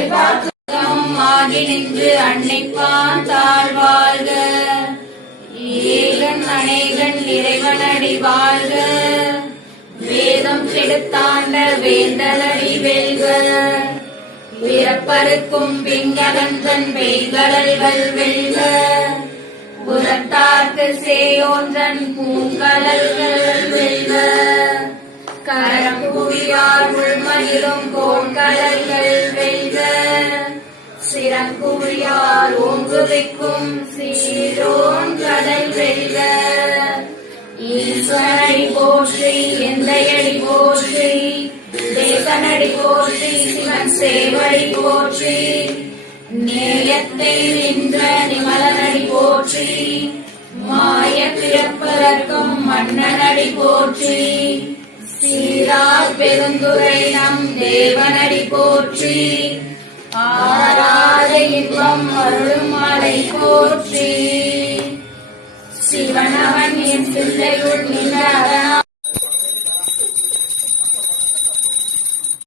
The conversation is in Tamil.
வாழ்வில் ஆகி நின்று அன்னைப்பான் தாழ்வாழ்க. ஏகன் அநேகன் இறைவனடி வாழ்க. வேதம் கெடுத்தாண்ட வேந்தலடி வெல்க. பிறப்பருக்கும் பிங்கலந்தன் பெய்கடல்கள் வெல்க. புறத்தார்க்கு சேயோன்றன் பூங்கடல்கள் வெல்க. கரங்குவியார் உள்மயிலும் சிறங்குவியார் ஓங்குவிக்கும் சீரோன் கடல் வெல்க ஈஸ்வரடி போற்றி எந்தையடி போற்றி தேசனடி போற்றி சிவன் சேவடி போற்றி. நேயத்தை நின்ற நிமலனடி போற்றி மாய பிறப்பதற்கும் மன்னனடி போற்றி. சீரார் பெருந்துரை நம் தேவனடி போற்றி. ஆராத இன்பம் அருளும் மலை போற்றி.